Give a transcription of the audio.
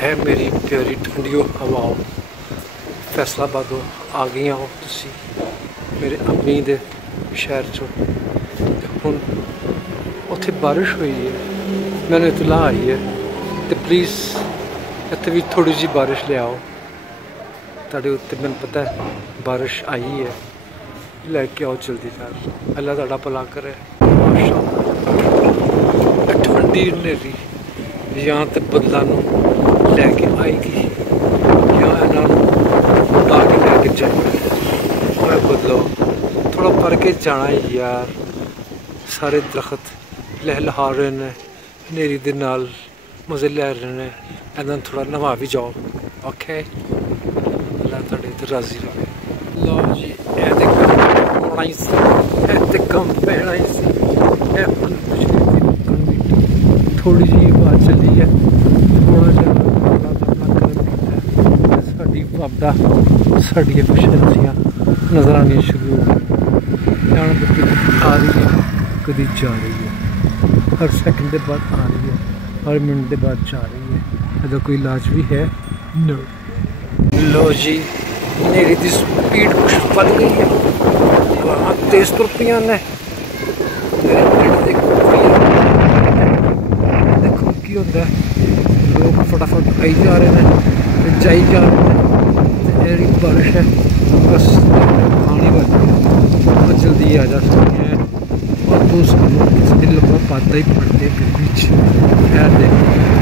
है मेरी प्यारी ठंडियों हवाओं फैसलाबादों आ गई हो तुसी मेरे अम्मी दे शहर चो हुण उत्थे बारिश हुई है मैंने इतला आई है तो प्लीज़ इत्थे भी थोड़ी जी बारिश ले आओ तुहाडे उत्ते मैनूं पता है बारिश आई है लैके आओ जल्दी कर अल्लाह तुहाडा भला करे माशाअल्लाह ठंडी नेरी या तो बदलों लैके आएगी या उड़ा के लैके जाएगी मैं बदलो थोड़ा फर के जाना है यार सारे दरख्त लहलहा रहे हैं नेरी दे नाल मज़े ले रहे हैं इन्हां थोड़ा नवा भी जाओ ओके अल्लाह तुहाडे ते राजी रहे लो जी ए ते कम होना ही सी ए ते कम पैना ही सी ए हुण थोड़ी जी हवा चली है थोड़ा जहा अपना गर्म किया साड़ी बाबा साड़ियाँ कुछ नजियाँ नज़र आनी शुरू हो गई कभी आ रही है कभी जा रही है हर सेकंड के बाद आ रही है हर मिनट के बाद जा रही है अगर कोई इलाज भी है नो लो जी मेरी दी स्पीड कुछ बढ़ गई है वहाँ तेज़ तुर पियां ने मेरे पेट देखो की होता है लोग फटाफट आई जा रहे हैं जाई जा रहे हैं बारिश है बस पानी बन गया जल्दी आ जा सकते हैं और तो किसी दिन लंबा पाता ही पड़ते बीच है देख